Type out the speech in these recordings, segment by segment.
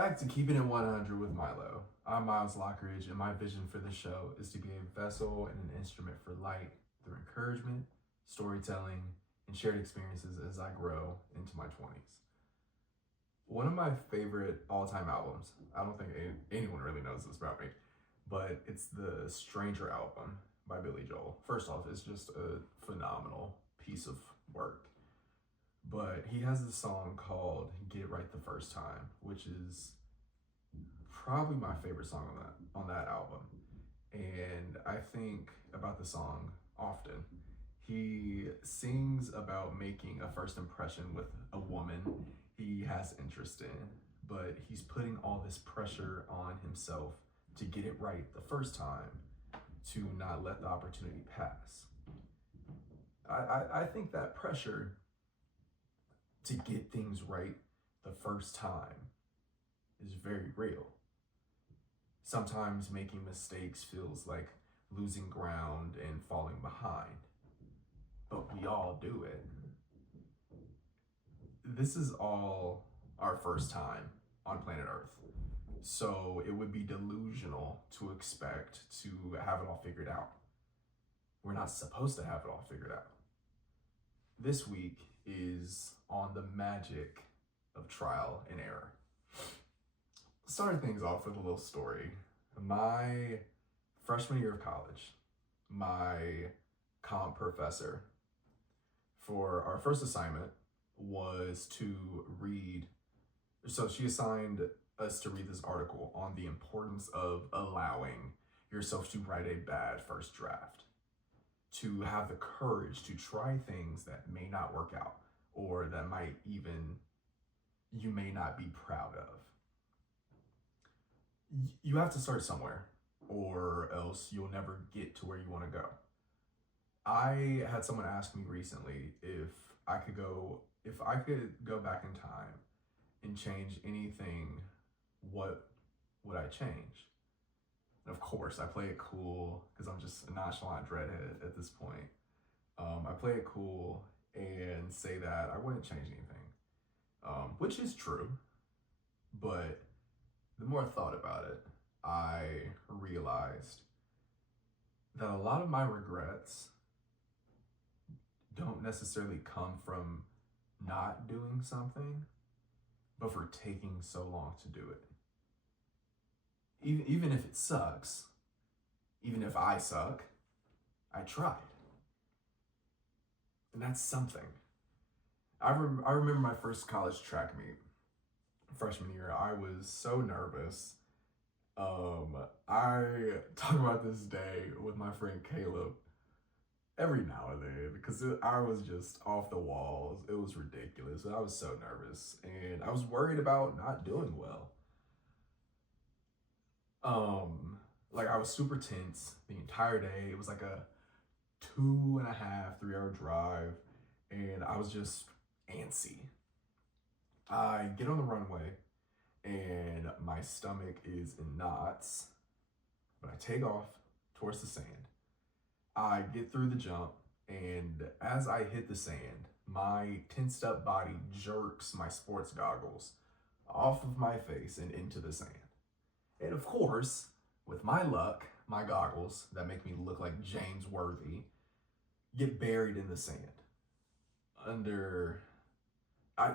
Back to keeping it 100 with MiLo. I'm Miles Lockridge, and my vision for the show is to be a vessel and an instrument for light through encouragement, storytelling, and shared experiences as I grow into my 20s. One of my favorite all-time albums, I don't think anyone really knows this about me, but it's the Stranger album by Billy Joel. First off, it's just a phenomenal piece of work. But he has this song called Get It Right the First Time, which is probably my favorite song on that album. And I think about the song often. He sings about making a first impression with a woman he has interest in, but he's putting all this pressure on himself to get it right the first time, to not let the opportunity pass. I think that pressure to get things right the first time is very real. Sometimes making mistakes feels like losing ground and falling behind, but we all do it. This is all our first time on planet Earth, so it would be delusional to expect to have it all figured out. We're not supposed to have it all figured out. This week is on the magic of trial and error. Starting things off with a little story. My freshman year of college, my comp professor for our first assignment was to read, so she assigned us to read this article on the importance of allowing yourself to write a bad first draft, to have the courage to try things that may not work out or that might even you may not be proud of. You have to start somewhere, or else you'll never get to where you want to go. I had someone ask me recently if I could go back in time and change anything, what would I change? And of course, I play it cool because I'm just a nonchalant dreadhead at this point. I play it cool and say that I wouldn't change anything, which is true. But the more I thought about it, I realized that a lot of my regrets don't necessarily come from not doing something, but for taking so long to do it. Even if it sucks, even if I suck, I tried. And that's something. I remember my first college track meet, freshman year. I was so nervous. I talk about this day with my friend Caleb every now and then because I was just off the walls. It was ridiculous. I was so nervous and I was worried about not doing well. Like I was super tense the entire day. It was like a 2.5, 3 hour drive, and I was just antsy. I get on the runway and my stomach is in knots, but I take off towards the sand. I get through the jump, and as I hit the sand, my tensed up body jerks my sports goggles off of my face and into the sand. And of course, with my luck, my goggles that make me look like James Worthy get buried in the sand.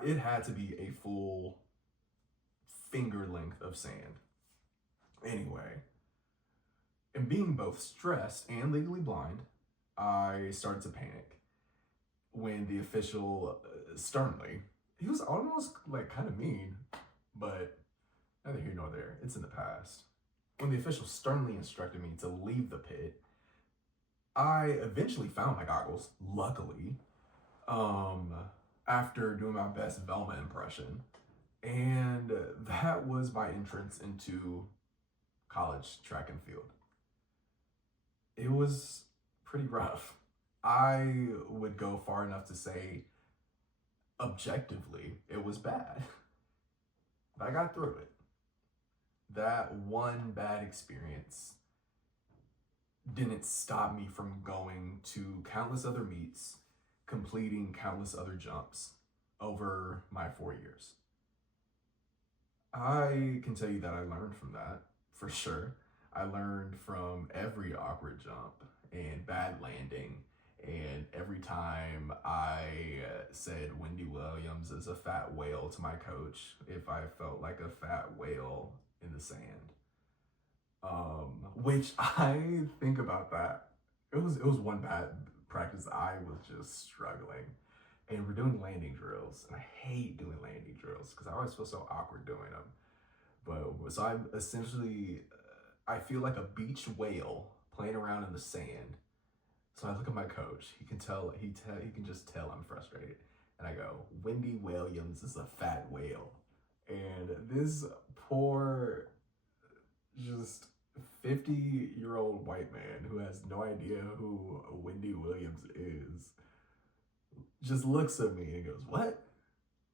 It had to be a full finger length of sand. Anyway, and being both stressed and legally blind, I started to panic when the official sternly, he was almost like kind of mean, but neither here nor there, it's in the past. When the official sternly instructed me to leave the pit, I eventually found my goggles, luckily, after doing my best Velma impression. And that was my entrance into college track and field. It was pretty rough. I would go far enough to say, objectively, it was bad. But I got through it. That one bad experience didn't stop me from going to countless other meets, completing countless other jumps over my 4 years. I can tell you that I learned from that for sure. I learned from every awkward jump and bad landing, and every time I said Wendy Williams is a fat whale to my coach if I felt like a fat whale in the sand. Which I think about that. It was one bad practice I was just struggling. And we're doing landing drills, and I hate doing landing drills because I always feel so awkward doing them. But so I'm essentially, I feel like a beach whale playing around in the sand. So I look at my coach. He can tell. He can just tell I'm frustrated. And I go, Wendy Williams is a fat whale, and this poor, just 50-year-old white man who has no idea who Wendy Williams is just looks at me and goes, "What?"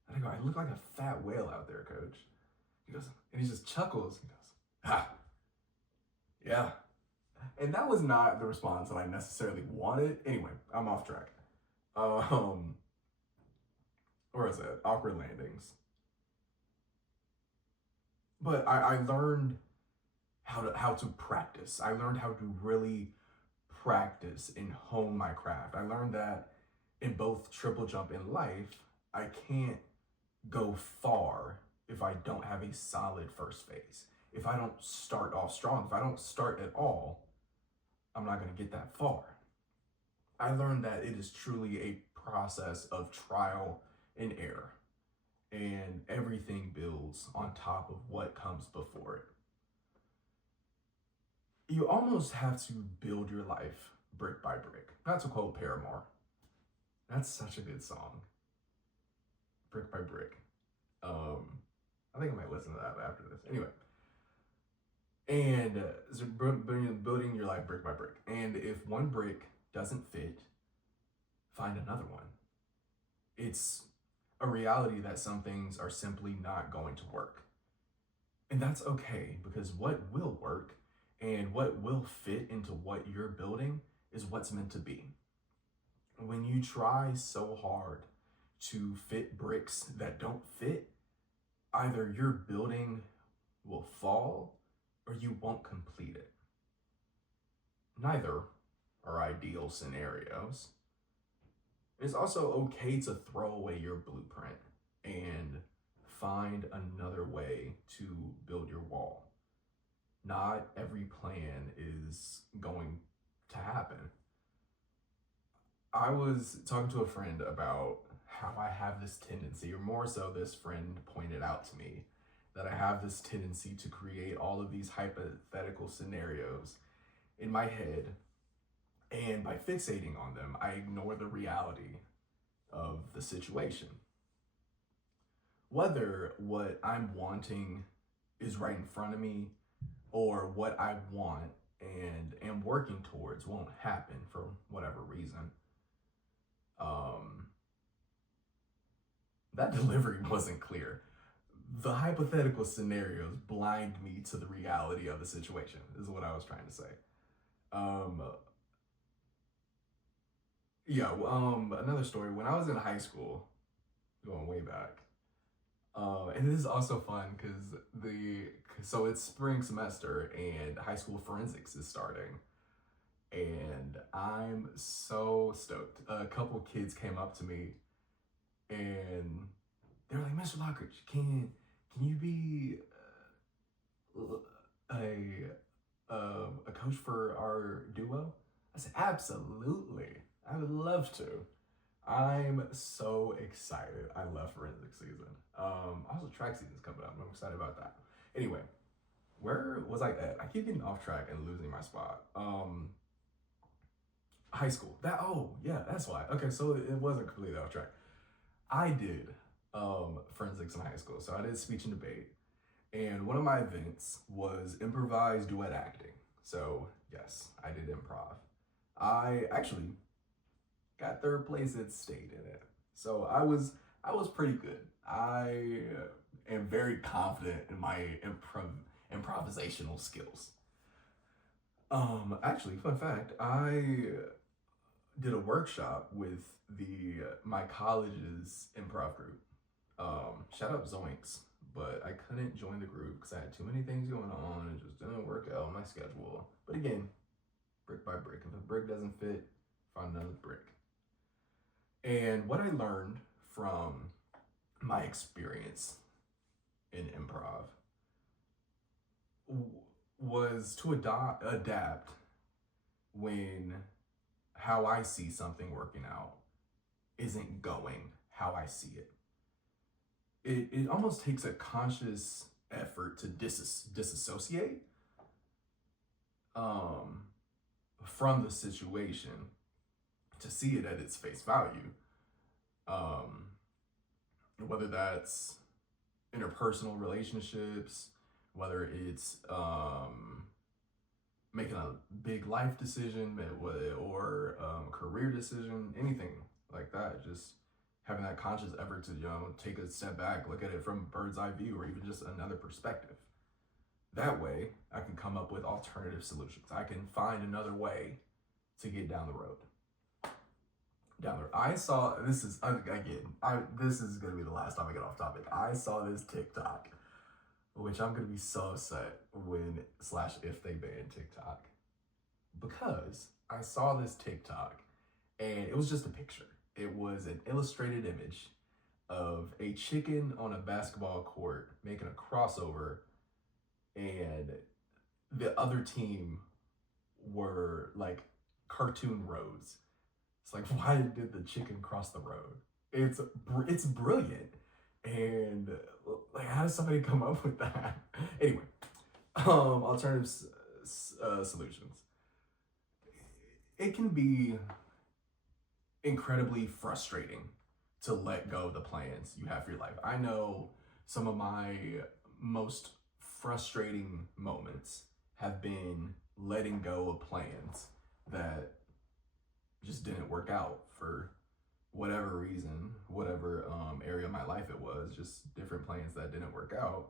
And I go, "I look like a fat whale out there, coach." He goes, and he just chuckles. He goes, "Ha, yeah." And that was not the response that I necessarily wanted. Anyway, I'm off track. Where is it? Awkward landings. But I learned how to practice. I learned how to really practice and hone my craft. I learned that in both triple jump and life, I can't go far if I don't have a solid first phase. If I don't start off strong, if I don't start at all, I'm not going to get that far. I learned that it is truly a process of trial and error, and everything builds on top of what comes before it. You almost have to build your life brick by brick. Not to quote Paramore. That's such a good song. Brick by brick. I think I might listen to that after this. Anyway. And so building your life brick by brick. And if one brick doesn't fit, find another one. It's a reality that some things are simply not going to work. And that's okay, because what will work and what will fit into what you're building is what's meant to be. When you try so hard to fit bricks that don't fit, either your building will fall or you won't complete it. Neither are ideal scenarios. It's also okay to throw away your blueprint and find another way to build your wall. Not every plan is going to happen. I was talking to a friend about how I have this tendency, or more so, this friend pointed out to me that I have this tendency to create all of these hypothetical scenarios in my head, and by fixating on them, I ignore the reality of the situation. Whether what I'm wanting is right in front of me, or what I want and am working towards won't happen for whatever reason. That delivery wasn't clear. The hypothetical scenarios blind me to the reality of the situation, is what I was trying to say. Another story. When I was in high school, going way back, and this is also fun because so it's spring semester and high school forensics is starting, and I'm so stoked. A couple kids came up to me and they were like, "Mr. Lockridge, can you be a coach for our duo?" I said, "Absolutely, I would love to." I'm so excited. I love forensic season. Also track season's coming up. I'm excited about that. Anyway, where was I at? I keep getting off track and losing my spot. High school. That's why. Okay, so it wasn't completely off track. I did forensics in high school. So I did speech and debate. And one of my events was improvised duet acting. So yes, I did improv. I actually got third place at state in it. So I was pretty good. I am very confident in my improvisational skills. Actually, fun fact, I did a workshop with my college's improv group. Shout out Zoinks, but I couldn't join the group because I had too many things going on and just didn't work out on my schedule. But again, brick by brick. If a brick doesn't fit, find another brick. And what I learned from my experience in improv was to adapt when how I see something working out isn't going how I see it. It almost takes a conscious effort to disassociate from the situation to see it at its face value. Whether that's interpersonal relationships, whether it's making a big life decision or career decision, anything like that. Just having that conscious effort to take a step back, look at it from a bird's eye view, or even just another perspective. That way, I can come up with alternative solutions. I can find another way to get down the road. I saw this is this is gonna be the last time I get off topic. I saw this TikTok, which I'm gonna be so upset when/if they ban TikTok, because I saw this TikTok and it was just a picture. It was an illustrated image of a chicken on a basketball court making a crossover, and the other team were like cartoon roads. It's like, why did the chicken cross the road? It's brilliant. And like, how does somebody come up with that? Anyway, alternative solutions. It can be incredibly frustrating to let go of the plans you have for your life. I know some of my most frustrating moments have been letting go of plans that just didn't work out for whatever reason, whatever area of my life it was, just different plans that didn't work out.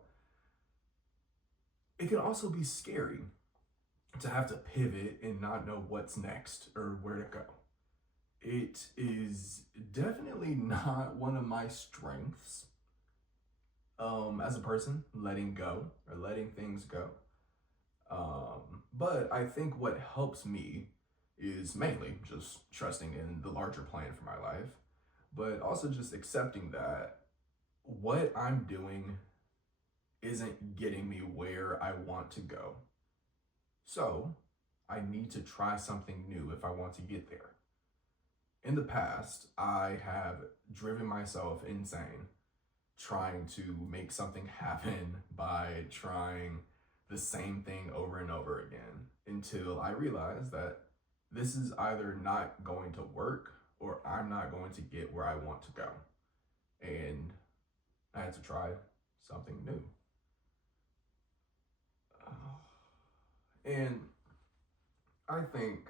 It can also be scary to have to pivot and not know what's next or where to go. It is definitely not one of my strengths as a person, letting go or letting things go. But I think what helps me is mainly just trusting in the larger plan for my life, but also just accepting that what I'm doing isn't getting me where I want to go. So I need to try something new if I want to get there. In the past, I have driven myself insane trying to make something happen by trying the same thing over and over again until I realized that this is either not going to work or I'm not going to get where I want to go. And I had to try something new. And I think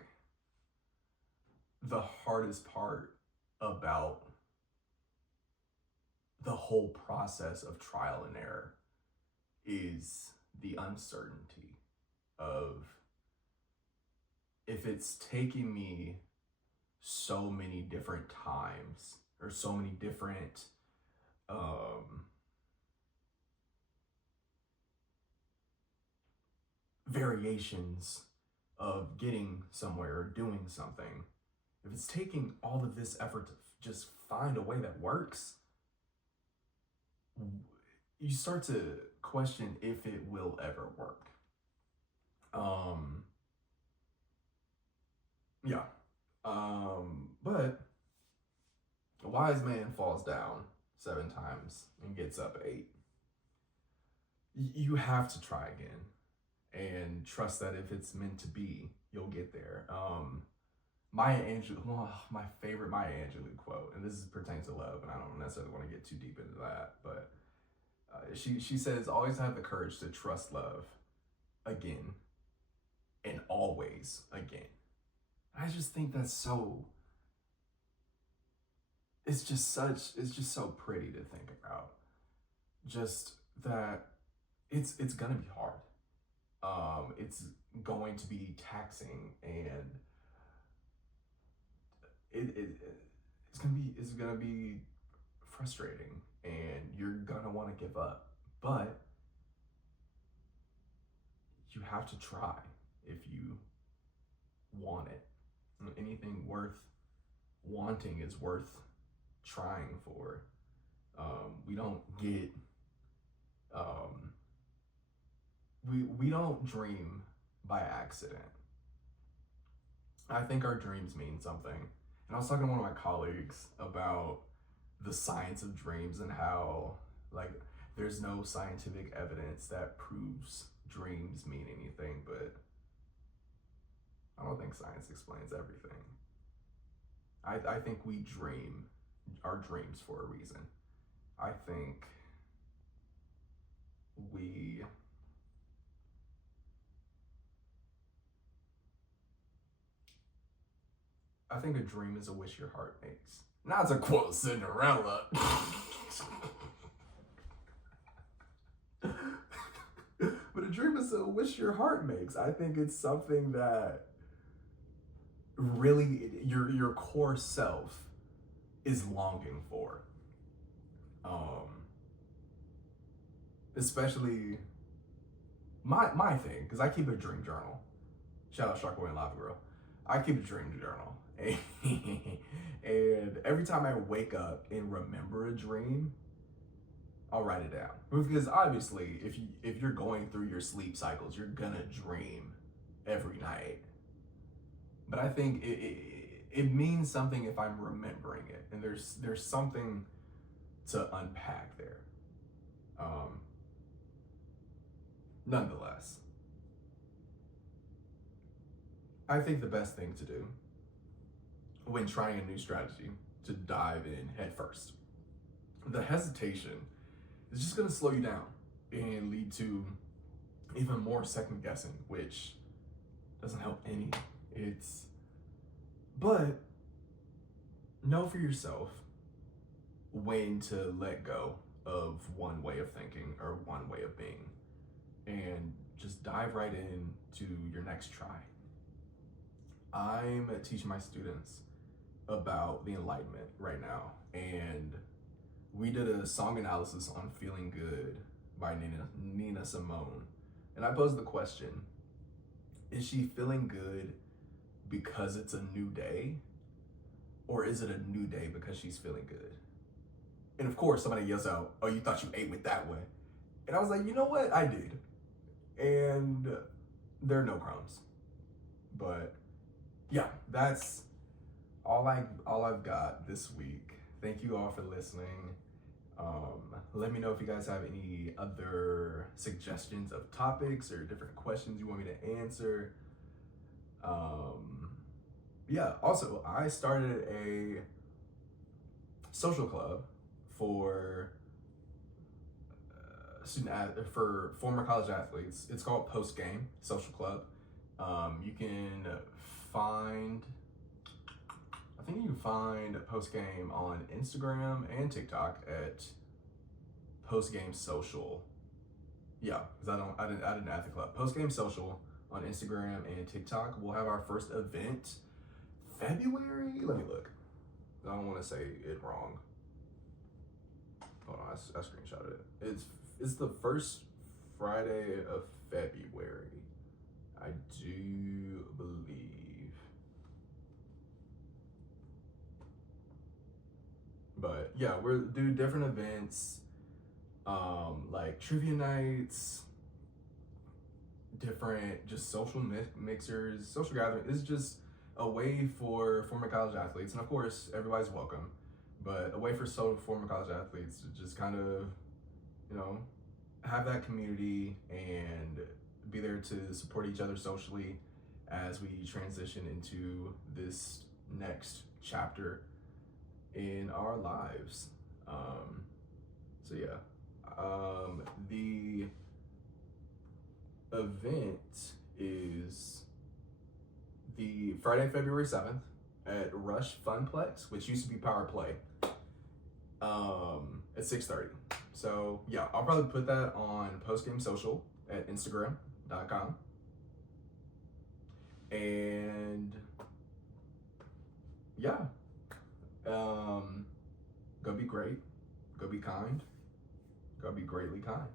the hardest part about the whole process of trial and error is the uncertainty of, if it's taking me so many different times or so many different variations of getting somewhere or doing something, if it's taking all of this effort to just find a way that works, you start to question if it will ever work. But a wise man falls down 7 times and gets up 8. You have to try again and trust that if it's meant to be, you'll get there. Maya Angelou, my favorite Maya Angelou quote, and this pertains to love, and I don't necessarily want to get too deep into that, but she says, always have the courage to trust love again and always again. I just think that's so, it's just so pretty to think about. Just that it's gonna be hard. It's going to be taxing, and it's gonna be frustrating, and you're gonna want to give up. But you have to try if you want it. Anything worth wanting is worth trying for. We don't get we don't dream by accident. I think our dreams mean something. And I was talking to one of my colleagues about the science of dreams and how like there's no scientific evidence that proves dreams mean anything, but I don't think science explains everything. I think we dream our dreams for a reason. I think we I think a dream is a wish your heart makes. Not to quote Cinderella. But a dream is a wish your heart makes. I think it's something that really your core self is longing for. Especially my thing, because I keep a dream journal. Shout out Sharkboy and Lava Girl. I keep a dream journal. And every time I wake up and remember a dream, I'll write it down. Because obviously, if you're going through your sleep cycles, you're gonna dream every night. But I think it means something if I'm remembering it, and there's something to unpack there. Nonetheless, I think the best thing to do when trying a new strategy to dive in head first. The hesitation is just going to slow you down and lead to even more second guessing, which doesn't help any. But know for yourself when to let go of one way of thinking or one way of being and just dive right in to your next try. I'm teaching my students about the Enlightenment right now, and we did a song analysis on Feeling Good by Nina Simone. And I posed the question, is she feeling good because it's a new day? Or is it a new day because she's feeling good? And of course, somebody yells out, oh, you thought you ate with that way. And I was like, you know what? I did. And there are no crumbs. But yeah, that's all I've got this week. Thank you all for listening. Let me know if you guys have any other suggestions of topics or different questions you want me to answer. Yeah, also, I started a social club for for former college athletes. It's called Post Game Social Club. You can find Post Game on Instagram and TikTok at Post Game Social. Yeah, because I didn't add the club. Post Game Social on Instagram and TikTok. We'll have our first event February. Let me look. I don't want to say it wrong. Hold on, I screenshotted it. It's the first Friday of February, I do believe. But yeah, we'll do different events, like trivia nights, different just social mixers, social gatherings. It's just a way for former college athletes, and of course, everybody's welcome, but a way for former college athletes to just kind of, have that community and be there to support each other socially as we transition into this next chapter in our lives. So yeah, the event is the Friday, February 7th at Rush Funplex, which used to be Power Play, at 6:30. So yeah, I'll probably put that on Post Game Social at Instagram.com. And yeah, go be great, go be kind, go be greatly kind.